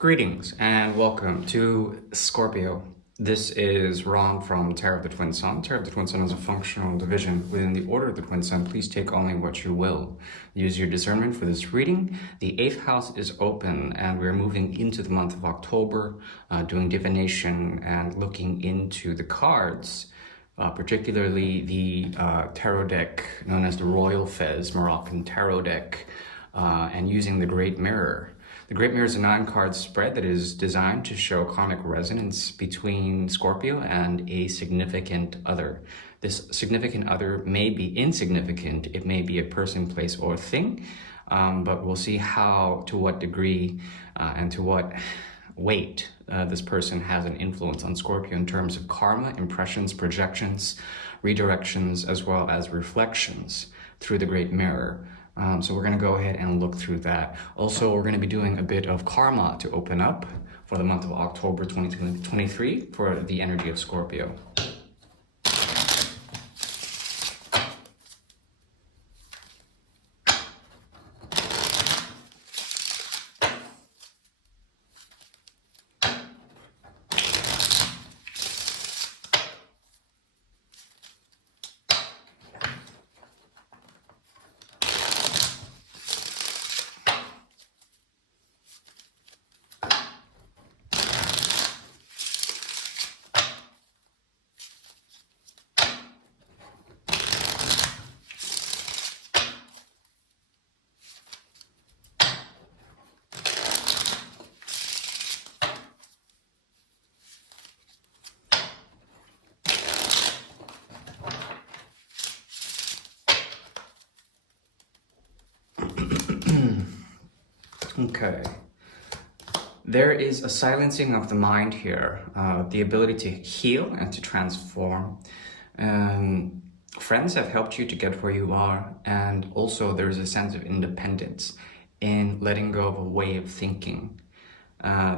Greetings and welcome to Scorpio. This is Ron from Tarot of the Twin Sun. Tarot of the Twin Sun is a functional division within the Order of the Twin Sun. Please take only what you will. Use your discernment for this reading. The 8th house is open and we're moving into the month of October, doing divination and looking into the cards. Particularly the tarot deck known as the Royal Fez Moroccan Tarot deck, and using the Great Mirror. The Great Mirror is a 9-card spread that is designed to show karmic resonance between Scorpio and a significant other. This significant other may be insignificant. It may be a person, place, or thing, but we'll see how, to what degree, and to what weight this person has an influence on Scorpio in terms of karma, impressions, projections, redirections, as well as reflections through the Great Mirror. So we're going to go ahead and look through that. Also, we're going to be doing a bit of karma to open up for the month of October 2023 for the energy of Scorpio. Okay, there is a silencing of the mind here, the ability to heal and to transform. Friends have helped you to get where you are, and also there's a sense of independence in letting go of a way of thinking.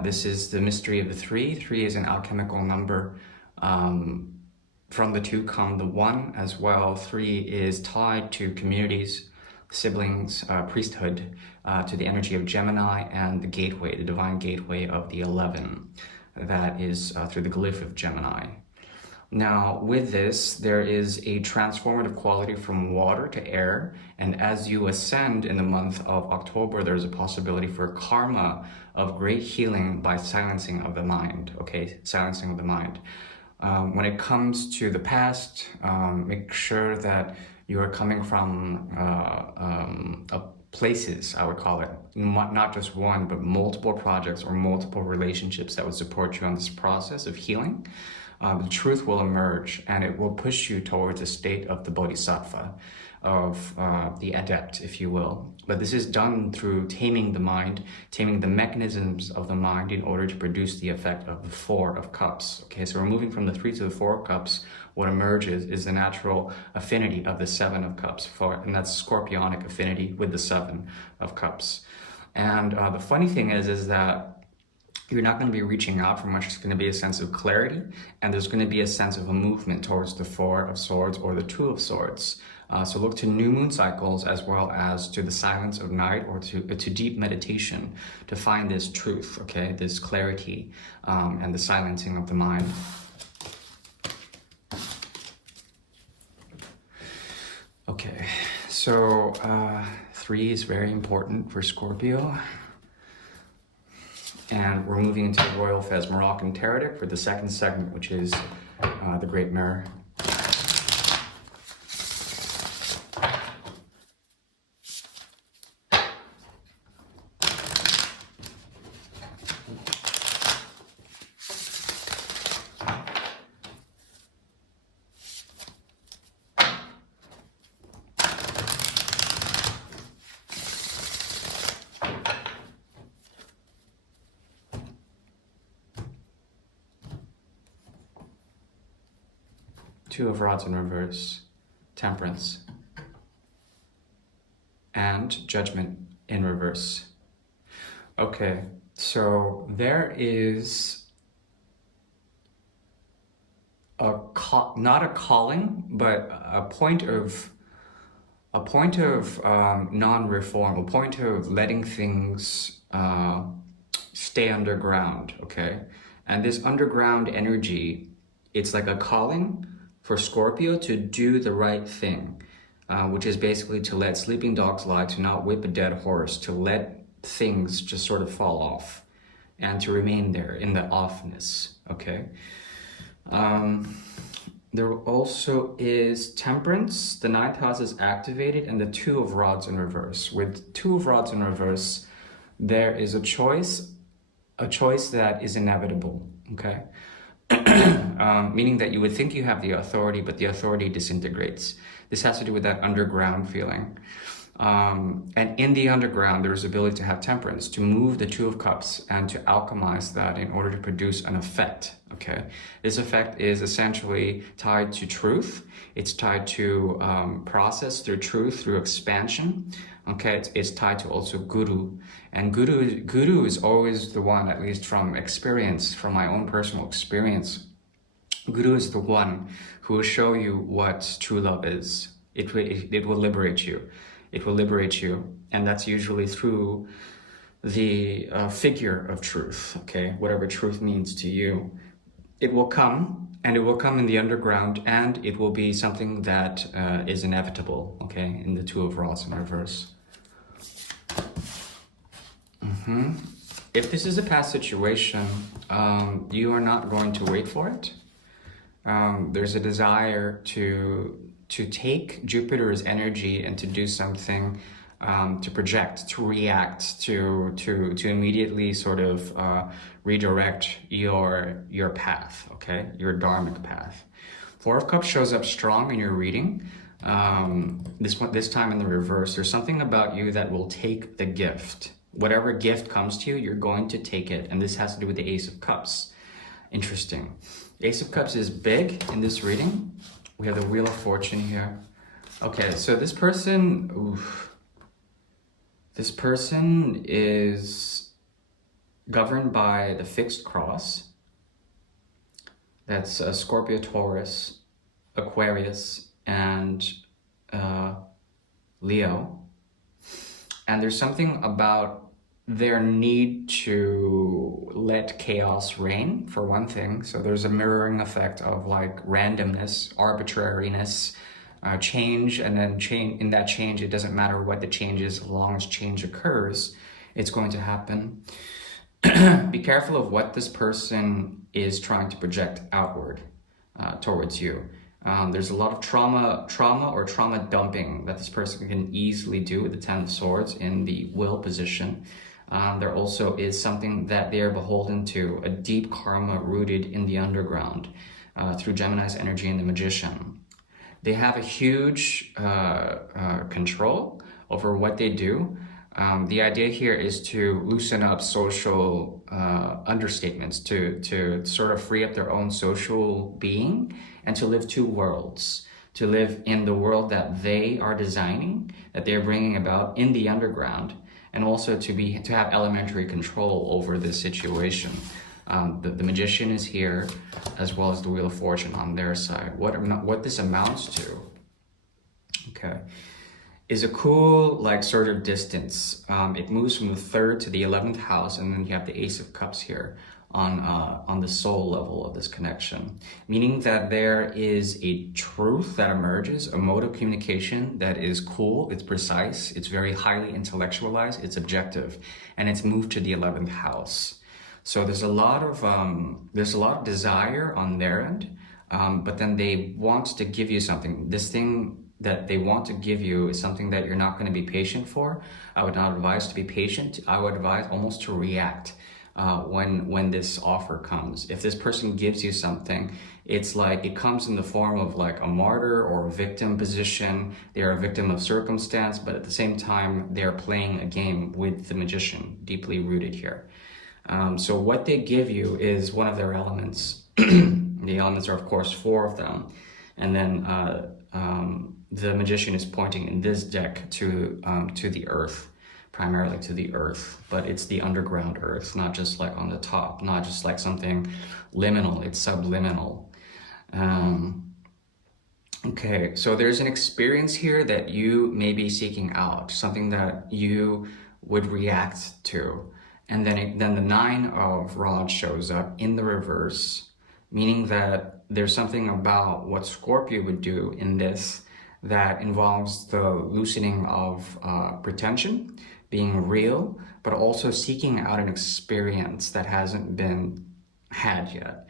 This is the mystery of the 3. 3 is an alchemical number. From the 2 come the 1 as well. 3 is tied to communities, siblings, priesthood, to the energy of Gemini, and the gateway, the divine gateway of the 11. That is through the glyph of Gemini. Now, with this, there is a transformative quality from water to air, and as you ascend in the month of October, there's a possibility for karma of great healing by silencing of the mind, okay? Silencing of the mind. When it comes to the past, make sure that you are coming from places, I would call it, not just one, but multiple projects or multiple relationships that would support you on this process of healing. The truth will emerge and it will push you towards a state of the bodhisattva, of the adept, if you will. But this is done through taming the mind, taming the mechanisms of the mind in order to produce the effect of the 4 of Cups. Okay, so we're moving from the 3 to the 4 of Cups. What emerges is the natural affinity of the 7 of Cups, and that's scorpionic affinity with the 7 of Cups. And the funny thing is that you're not going to be reaching out for much. It's going to be a sense of clarity, and there's going to be a sense of a movement towards the 4 of Swords or the 2 of Swords. So look to new moon cycles as well as to the silence of night, or to deep meditation to find this truth, okay, this clarity, and the silencing of the mind. Okay, so 3 is very important for Scorpio. And we're moving into the Royal Fez Moroccan Tarot deck for the 2nd segment, which is the Great Mirror. Two of Rods in reverse, Temperance, and Judgment in reverse. Okay, so there is not a calling, but a point of non-reform, a point of letting things stay underground, okay? And this underground energy, it's like a calling for Scorpio to do the right thing, which is basically to let sleeping dogs lie, to not whip a dead horse, to let things just sort of fall off and to remain there in the offness, okay? There also is Temperance. The ninth house is activated, and the Two of Rods in reverse. With Two of Rods in reverse, there is a choice that is inevitable, okay? Meaning that you would think you have the authority, but the authority disintegrates. This has to do with that underground feeling. And in the underground, there's ability to have temperance, to move the Two of Cups and to alchemize that in order to produce an effect, okay? This effect is essentially tied to truth. It's tied to process through truth, through expansion, okay? It's tied to also guru. And guru is always the one, at least from experience, from my own personal experience, guru is the one who will show you what true love is. It will liberate you. It will liberate you, and that's usually through the figure of truth, okay? Whatever truth means to you. It will come, and it will come in the underground, and it will be something that is inevitable, okay? In the Two of Rods in reverse. If this is a past situation, you are not going to wait for it. There's a desire to take Jupiter's energy and to do something, to project, to react, to immediately sort of redirect your path, okay? Your dharmic path. Four of Cups shows up strong in your reading. This time in the reverse, there's something about you that will take the gift. Whatever gift comes to you, you're going to take it. And this has to do with the Ace of Cups. Interesting. Ace of Cups is big in this reading. We have the Wheel of Fortune here. Okay, so this person, this person is governed by the fixed cross. That's Scorpio, Taurus, Aquarius, and Leo. And there's something about their need to let chaos reign, for one thing. So there's a mirroring effect of like randomness, arbitrariness, change, and then in that change, it doesn't matter what the change is, as long as change occurs, it's going to happen. Be careful of what this person is trying to project outward towards you. There's a lot of trauma or trauma dumping that this person can easily do with the Ten of Swords in the will position. There also is something that they are beholden to, a deep karma rooted in the underground through Gemini's energy and the Magician. They have a huge control over what they do. The idea here is to loosen up social understatements, to sort of free up their own social being and to live two worlds, to live in the world that they are designing, that they're bringing about in the underground, and also to have elementary control over this situation. The Magician is here, as well as the Wheel of Fortune on their side. What this amounts to, okay, is a cool, like, sort of distance. It moves from the 3rd to the 11th house, and then you have the Ace of Cups here on the soul level of this connection, meaning that there is a truth that emerges, a mode of communication that is cool, it's precise, it's very highly intellectualized, it's objective, and it's moved to the 11th house. So there's a lot of desire on their end, but then they want to give you something. This thing that they want to give you is something that you're not going to be patient for. I would not advise to be patient. I would advise almost to react when this offer comes. If this person gives you something, it's like it comes in the form of like a martyr or a victim position. They are a victim of circumstance, but at the same time, they're playing a game with the Magician, deeply rooted here. So what they give you is one of their elements. The elements are, of course, 4 of them. And then the Magician is pointing in this deck to the earth, primarily to the earth, but it's the underground earth, not just like on the top, not just like something liminal, it's subliminal. Okay, so there's an experience here that you may be seeking out, something that you would react to. and then the Nine of Rods shows up in the reverse, meaning that there's something about what Scorpio would do in this that involves the loosening of pretension, being real, but also seeking out an experience that hasn't been had yet.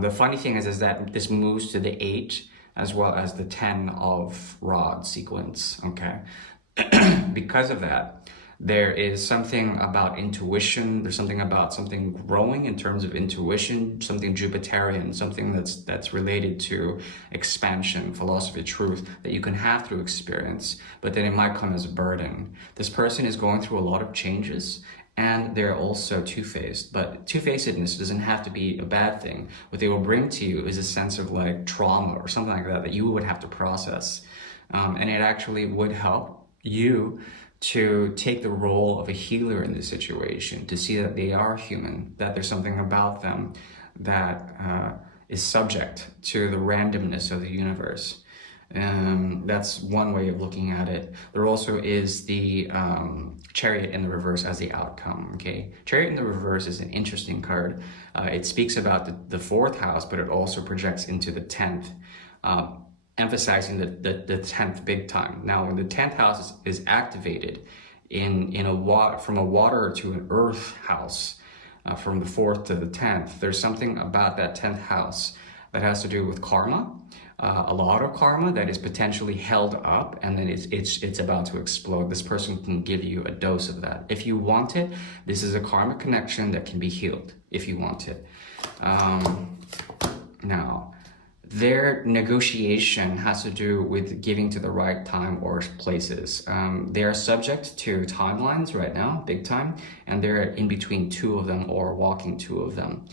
The funny thing is that this moves to the 8 as well as the 10 of Rods sequence, okay? Because of that, there is something about intuition. There's something about something growing in terms of intuition, something Jupiterian, something that's related to expansion, philosophy, truth that you can have through experience, but then it might come as a burden. This person is going through a lot of changes, and they're also two-faced, but two-facedness doesn't have to be a bad thing. What they will bring to you is a sense of like trauma or something like that you would have to process. And it actually would help you to take the role of a healer in this situation, to see that they are human, that there's something about them that is subject to the randomness of the universe. That's one way of looking at it. There also is the Chariot in the reverse as the outcome, okay? Chariot in the reverse is an interesting card. It speaks about the 4th house, but it also projects into the 10th. Emphasizing the 10th big time. Now, when the 10th house is activated from a water to an earth house, from the 4th to the 10th, there's something about that 10th house that has to do with karma, a lot of karma that is potentially held up, and then it's about to explode. This person can give you a dose of that. If you want it, this is a karmic connection that can be healed if you want it. Now, their negotiation has to do with giving to the right time or places. They are subject to timelines right now, big time, and they're in between 2 of them or walking 2 of them.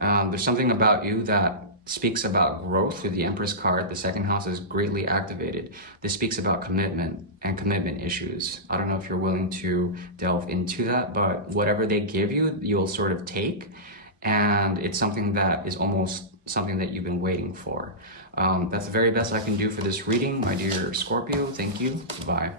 There's something about you that speaks about growth through the Empress card. The 2nd house is greatly activated. This speaks about commitment and commitment issues. I don't know if you're willing to delve into that, but whatever they give you, you'll sort of take, and it's something that is almost something that you've been waiting for. That's the very best I can do for this reading, my dear Scorpio. Thank you. Bye.